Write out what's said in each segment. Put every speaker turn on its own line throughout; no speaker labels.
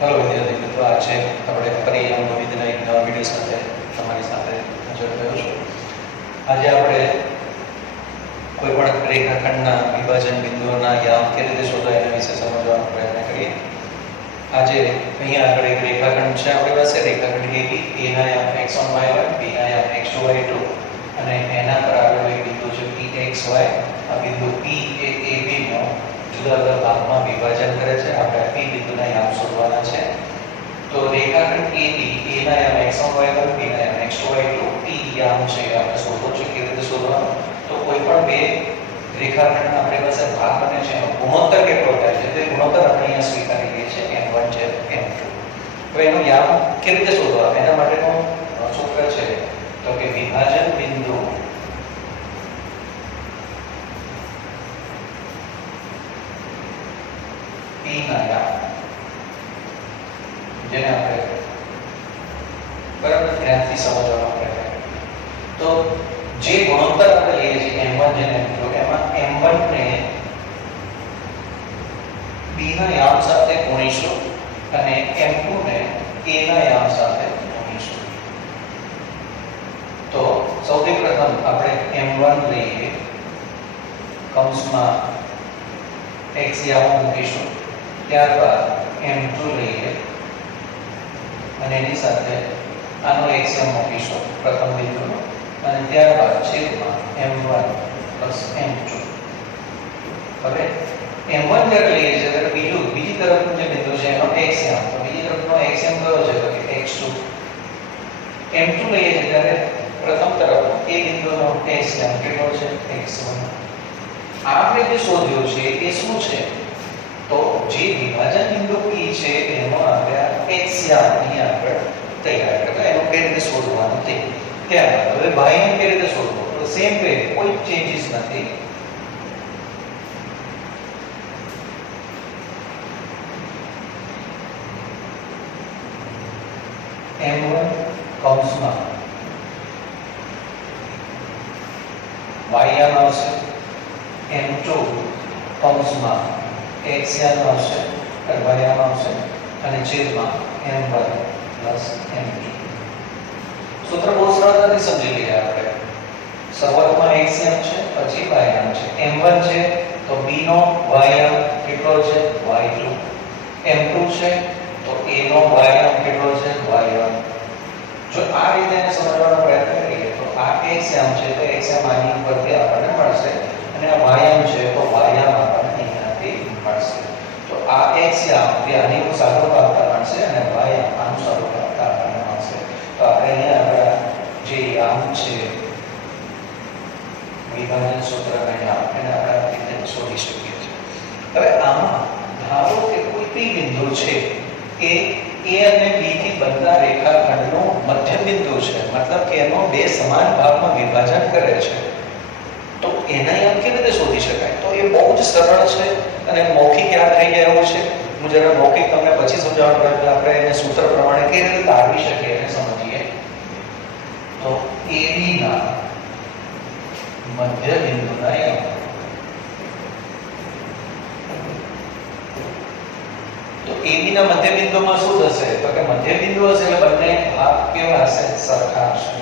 Hello વિદ્યાર્થી મિત્રો આજે આપણે ફરી વિવિધના એક નવા વીડિયો સાથે તમારી સાથે હાજર થયો છું. આજે આપણે કોઈ પણ રેખાખંડના વિભાજન બિંદુઓના યામ કેવી રીતે શોધાય એના વિશે સમજવાનો પ્રયત્ન કરીએ. આજે અહીંયા આગળ એક રેખાખંડ છે આપણી પાસે. રેખાખંડ AB A ના યામ x1 y1 B ના યામ x2 y2 અને એના પર આવેલો એક બિંદુ છે પી એક્સ વાય આ બિંદુ પી એ એ નો જુદા જુદા ભાગમાં વિભાજન કરે છે. આપણે પી બિંદુના યામ શોધવાના છે. તો રેખાખંડ AB A ના યામ x1 y1 B ના યામ x2 y2 P યામ છે. આપણે શોધો છે કેવી રીતે શોધવાનું? તો કોઈ પણ બે રેખાખંડ આપણી પાસે ભાગ બને છે. એનો ગુણોત્તર કેટલો થાય છે? તે ગુણોત્તર આપણે અહીંયા સ્વીકારી લઈએ છીએ. M1 છે m2 હવે એનું યામ કેવી રીતે શોધવા? એના માટેનો અ, સૂત્ર છે તો કે વિભાજન બિંદુ P ના યામ જેને આપણે બરાબર ધ્યાનથી સમજવાનો પ્રયત્ન કરીએ. તો જે ગુણોત્તર આપણે લઈએ છીએ m1 જેને m2 એમાં m1 ને b ના યામ સાથે ગુણીશું અને m2 ને a ના યામ સાથે ગુણીશું તો સૌથી પ્રથમ આપણે m1 લઈએ કૌંસમાં x યામ મૂકીશું ત્યારબાદ m2 લઈએ અને એની સાથે આનો એક્સએમ મૂકીશું પ્રથમ બિંદુનો અને ત્યારબાદ છેદમાં m1 m2 હવે m1 જ્યારે લઈએ છીએ ત્યારે બીજું બીજી તરફનું જે બિંદુ છે એનો xm તો તરફનો xm કયો છે? તો કે x2 m2 લઈએ છે ત્યારે પ્રથમ તરફ એ બિંદુનો xm કેટલો છે x1 આપણે જે શોધ્યું છે એ શું છે? તો જે વિભાજન બિંદુ P છે એમાં આપણે આ x અહીંયા આગળ તૈયાર કરતા એનો કઈ રીતે શોધવાનું તે? ત્યારબાદ હવે બાહ્ય કઈ રીતે શોધવું? તો સેમ વે કોઈ ચેન્જીસ નથી. M1 કૌંસમાં y યામ આવશે m2 કૌંસમાં x યામ આવશે અને y એમ આવશે અને છેદમાં m1 m2 સૂત્ર બહુ સરળતાથી સમજી લઈએ આપણે. શરૂઆતમાં x છે, પછી વાયામ છે. છે m1 છે, તો b નો y યામ કેટલો છે? Y2 m2 છે તો a નો y નો કેટલો છે? y1 જો આ રીતે સમજવાનો પ્રયત્ન કરીએ, તો આ x યામ છે, તો x યામ આની ઉપરથી આપણને મળશે. અને આ y યામ છે, તો y યામ આપણને અહીંયાથી મળશે. તો આ x યામ તે આની ઉપર સાદો આપતા મળશે અને y યામ આનું સાદો આપતા આપણને મળશે તો આપણે અહીંયા આપણા જે યામ છે, વિભાજન સૂત્ર યામ, એને આપણે રીતે શોધી શકીએ છીએ. હવે આમાં ધારો કે કોઈ બિંદુ છે એ એ અને બી થી બનતા રેખાખંડનો મધ્ય બિંદુ છે. મતલબ કે એનો બે સમાન ભાગમાં વિભાજન કરે છે. તો એના એમ કેવી રીતે શોધી શકાય? તો એ બહુ જ સરળ છે અને મૌખિક યાદ થઈ જાય એવું છે. હું જરા મૌખિક તમને પછી સમજાવવાનો પ્રયત્ન આપણે એને સૂત્ર પ્રમાણે કેવી રીતે તારવી શકીએ એને સમજીએ. તો AB ના મધ્ય બિંદુના યામ તો AB ના મધ્યબિંદુમાં શું થશે? તો કે મધ્યબિંદુ હશે એટલે બંને ભાગ કેવા હશે? સરખા હશે.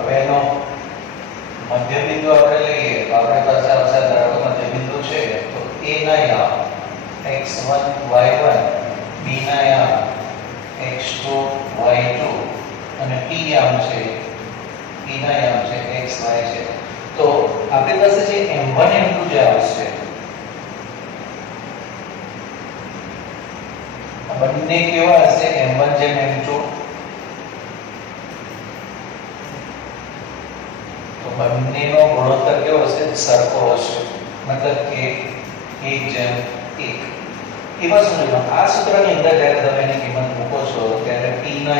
હવે એનો મધ્યબિંદુ આપણે લઈએ. તો આપણી પાસે આવશે કે છે. તો A ના યામ x1 y1 B ના યા x2 y2 અને t યામ છે t ના યામ છે, x, y છે. તો આપણી પાસે જે m1 m2 યામ્સ છે બંને કેવા હશે? m1 જેમ m2 તો બંનેનો ગુણોત્તર કેવો હશે? સરખો હશે. મતલબ કે એક જેમ એક. એવા સમયમાં આ સૂત્રની અંદર જ્યારે તમે એની કિંમત મૂકો છો, ત્યારે t ના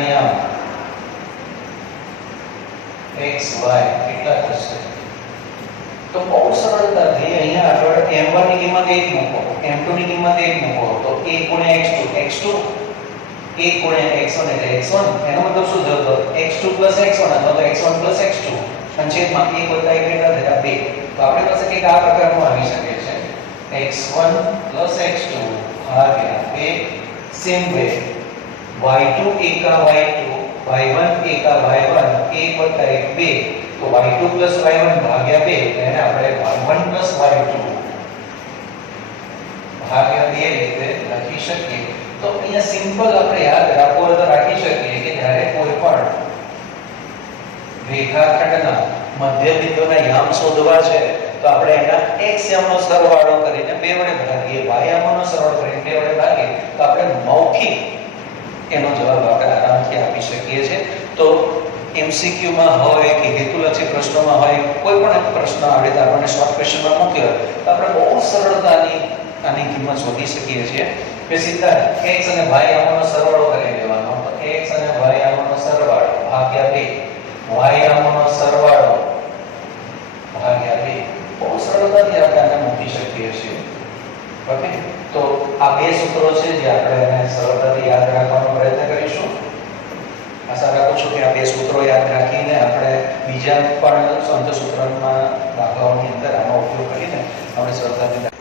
એક્સ વાય y કેટલા થશે? તો બહુ સરળતાથી અહીંયા આગળ m1 ની કિંમત એક મૂકો m2 ની કિંમત એક મૂકો, તો two x2 x2 a x1 એટલે વન એનો મતલબ શું થયો તો? x2 x1 અથવા તો x1 x2 સંક્ષેપમાં a બધા કેટલા થયા બે. તો આપણી પાસે કંઈક આ પ્રકારનું આવી શકે છે. x1 x2 ભાગ્યા 2 સેમ વે y2 એકા y2 y1 એકા y1 1 વત્તા 1 2 તો y2 y1 ભાગ્યા 2 એને આપણે y1 y2 ભાગ્યા 2 રીતે લખી શકીએ તો અહીંયા સિમ્પલ આપણે યાદ રાખવું હોય તો રાખી શકીએ કે જ્યારે કોઈ પણ રેખાખંડના મધ્ય બિંદુના યામ શોધવા છે તો આપણે એના x યામનો સરવાળો કરીને બે વડે ભાગીએ y સરવાળો કરીને બે વડે ભાગીએ, તો આપણે મૌખિક એનો જવાબ આપણે આરામથી આપી શકીએ છીએ. તો MCQ માં હોય કે હેતુલક્ષી પ્રશ્નોમાં હોય, કોઈ પણ એક પ્રશ્ન આવે તો આપણને શોર્ટ ક્વેશ્ચનમાં મૂક્યો તો આપણે બહુ સરળતાની આની કિંમત શોધી શકીએ છીએ. કે સીધા x અને y આમાંનો સરવાળો કરી લેવાનો. તો x અને y આમાંનો સરવાળો, ભાગ્યા 2 y આમાંનો સરવાળો, ભાગ્યા 2 બહુ સરળતાથી આપણે આને મૂકી શકીએ છીએ ઓકે? તો આ બે સૂત્રો છે જે આપણે એને સરળતાથી યાદ રાખવાનો પ્રયત્ન કરીશું. આશા રાખું છું કે આ બે સૂત્રો યાદ રાખીને આપણે બીજા પણ સંત સૂત્રમાં દાખલાઓની અંદર આનો ઉપયોગ કરીને આપણે સરળતાથી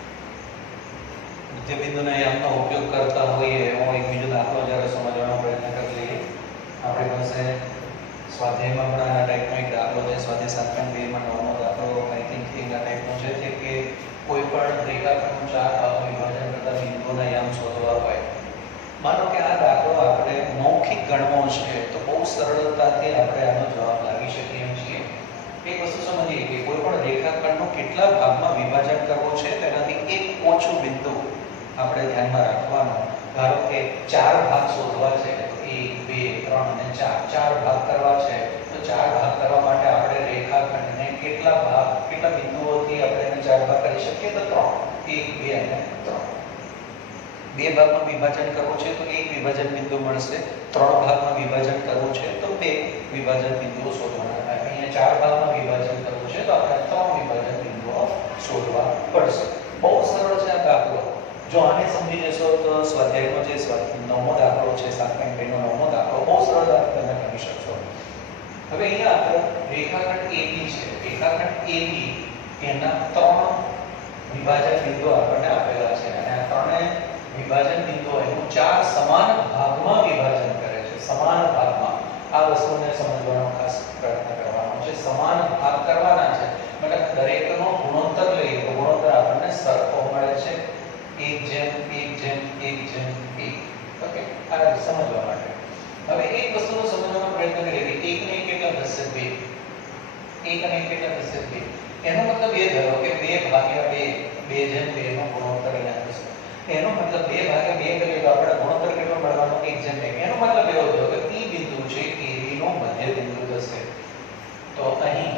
મધ્ય બિંદુના ઉપયોગ કરતા હોઈએ એવો એક બીજો દાખલો જ્યારે સમજવાનો પ્રયત્ન કરી લઈએ. આપણી પાસે સ્વાધ્યાયમાં પણ આના ટાઈપનો એક દાખલો છે, સ્વાધ્યાય સાત પોઈન્ટ બેમાં નવમો દાખલો આઈ થિંક એક આ ટાઈપનો છે જે કે કોઈ પણ રેખાખંડ ચાર વિભાજન કરતા બિંદુઓના યામ શોધવા હોય. માનો કે આ દાખલો આપણે મૌખિક ગણવો છે, તો બહુ સરળતાથી આપણે આનો જવાબ લાવી શકીએ છીએ. એક વસ્તુ સમજીએ કે કોઈ પણ રેખાખંડનો કેટલા ભાગમાં વિભાજન કરવો છે, તેનાથી એક ઓછું બિંદુ આપણે ધ્યાનમાં રાખવાનો. ધારો કે ચાર ભાગ શોધવા છે, એક, બે, ત્રણ અને ચાર. ચાર ભાગ કરવા છે, તો ચાર ભાગ કરવા માટે આપણે રેખાખંડને કેટલા ભાગ, કેટલા બિંદુઓથી આપણે એને ચાર ભાગ કરી શકીએ? તો ત્રણ. એક, બે અને ત્રણ. બે ભાગમાં વિભાજન કરવું છે, તો એક વિભાજન બિંદુ મળશે. ત્રણ ભાગમાં વિભાજન કરવું છે, તો બે વિભાજન બિંદુઓ શોધવાના. અહીંયા ચાર ભાગમાં વિભાજન કરવું છે, તો આપણે ત્રણ વિભાજન બિંદુઓ શોધવા પડશે. બહુ સરળ છે આ દાખલો જો આને સમજી જશો તો સ્વાધ્યાયનો જે નવમો દાખલો છે સાત પોઈન્ટ બેનો નવમો દાખલો, બહુ સરળતાથી તમે કરી શકશો. હવે અહીંયા આપણે રેખાખંડ AB છે. રેખાખંડ AB એના ત્રણ વિભાજન બિંદુ આપણને આપેલા છે. અને આ ત્રણે વિભાજન બિંદુ એનું ચાર સમાન ભાગમાં વિભાજન કરે છે. સમાન ભાગમાં. આ વસ્તુને સમજવાનો ખાસ પ્રયત્ન કરવાનો છે. સમાન ભાગ કરવાના છે. મતલબ દરેકનો ગુણોત્તર લઈએ તો ગુણોત્તર આપણને સરખો મળે છે. એક જેમ એક જેમ એક જેમ, એક. ઓકે આ સમજવા માટે. હવે એક વસ્તુનો સમજવાનો પ્રયત્ન કરીએ કે એક ને કેટલા થશે બે? એક અને એક કેટલા થશે બે? એનો મતલબ એ થયો કે બે ભાગ્યા બે બે જેમ બે નો ગુણોત્તર અહીંયા થશે એનો મતલબ બે ભાગ્યા બે કરીએ તો આપણે ગુણોત્તર કેટલો મળવાનો એક જેમ એક એનો મતલબ એવો થયો કે P બિંદુ છે AB નો મધ્ય બિંદુ થશે તો અહીં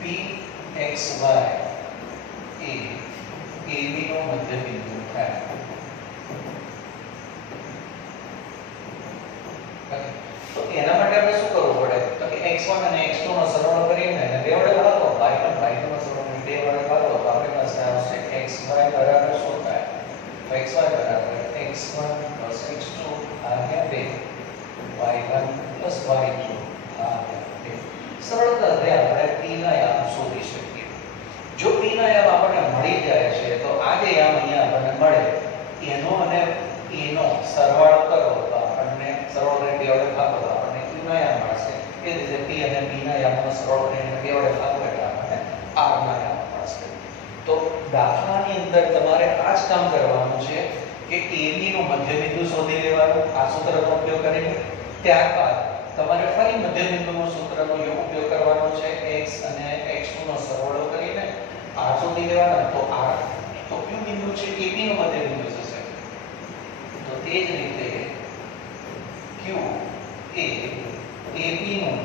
P x y એ AB નો મધ્ય બિંદુ થાય Okay. તો એના માટે આપણે શું કરવું પડે તો કે x1 અને x2 નો સરવાળો કરીને અને બે વડે ભાગો y1 y2 નો સરવાળો કરીને બે વડે ભાગો તો આપણી પાસે આવશે xy બરાબર શું થાય તો xy બરાબર x1 x2 ભાગ્યા 2 y1 y2 ભાગ્યા 2 સરળતાથી આપણે p ના યામ શોધી શકીએ જો p ના યામ આપણને મળી જાય છે તો આ જે યામ અહીંયા આપણને મળે એનો અને એનો સરવાળો કરો તો આપણને સરળ બે વડે ભાગો તો આપણને e ના યામ મળશે એ રીતે p અને p ના યામનો સરવાળો કરીને બે વડે ભાગો એટલે આપણને r ના યામ મળશે તો દાખલાની અંદર તમારે આ જ કામ કરવાનું છે કે AB નું મધ્ય બિંદુ શોધી લેવાનું, આ સૂત્રનો ઉપયોગ કરીને. ત્યારબાદ તમારે ફરી મધ્ય બિંદુનો સૂત્રનો ઉપયોગ કરવાનો છે, x અને x2 નો સરવાળો કરીને r શોધી લેવાના. તો r, તો કયું બિંદુ છે? AB નો મધ્ય બિંદુ થશે તો તે જ રીતે q એ AB નું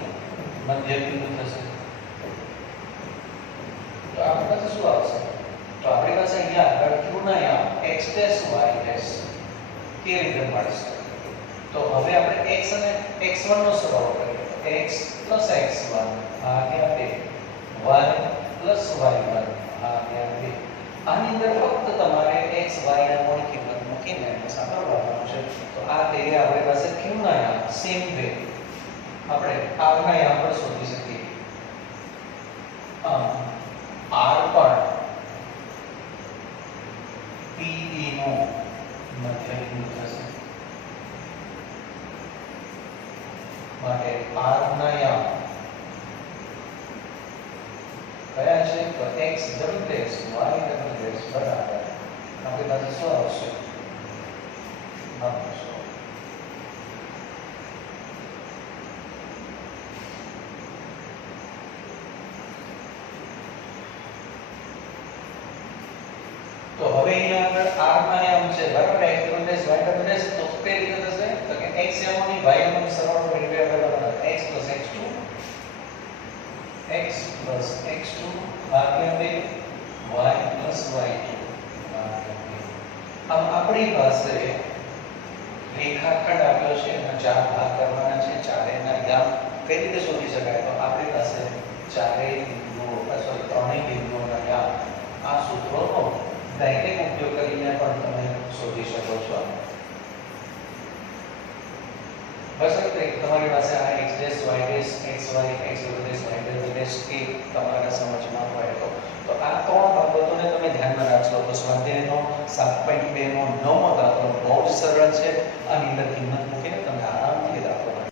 મધ્ય બિંદુ થશે તો આપણી પાસે શું આવશે તો આપણી પાસે અહીંયા આગળ q ના યામ x ડેશ y ડેશ તે રીતે મળશે તો હવે આપણે x અને x1 નો સરવાળો કરીએ તો x x1 ભાગ્યા 2 y y1 ભાગ્યા 2 આની અંદર ફક્ત તમારે x, y ના મૂળ કિંમત મૂકવાની મૂકીને એને સાંભળવાનું છે તો આ એરિયા આપણી પાસે ક્યુના યામ સેમ વે આપણે આરના યામ પર શોધી શકીએ આમ આર પણ પીઈ નો મધ્ય બિંદુ થશે માટે આર કયા છે? તો x double plus y double plus બરાબર. આપણી પાસે શું આવશે. તો હવે અહીંયા આગળ r માં એમ છે. બરાબર? X double plus y double plus તો તો x યામોની y યામોની સરવાળો મેળવ્યા બરાબર x x2 x x2 ભાગ્યા 2 y y2 ભાગ્યા બે આમ આપણી પાસે રેખાખંડ આપ્યો છે એના ચાર ભાગ કરવાના છે ચારેના યામ કઈ રીતે શોધી શકાય તો આપણી પાસે ચારેય બિંદુઓ સોરી ત્રણેય બિંદુઓના યામ આ સૂત્રોનો ડાયરેક્ટ ઉપયોગ કરીને પણ તમે શોધી શકો છો બસ એટલે તમારી પાસે આ x dash dash x y, x dash y dash એ તમારા સમજમાં હોય તો. તો આ ત્રણ બાબતોને તમે ધ્યાનમાં રાખશો તો સ્વાધ્યાયનો સાત પોઈન્ટ બે નો નવમો દાખલો બહુ સરળ છે. આની અંદર કિંમત મૂકીને તમે આરામથી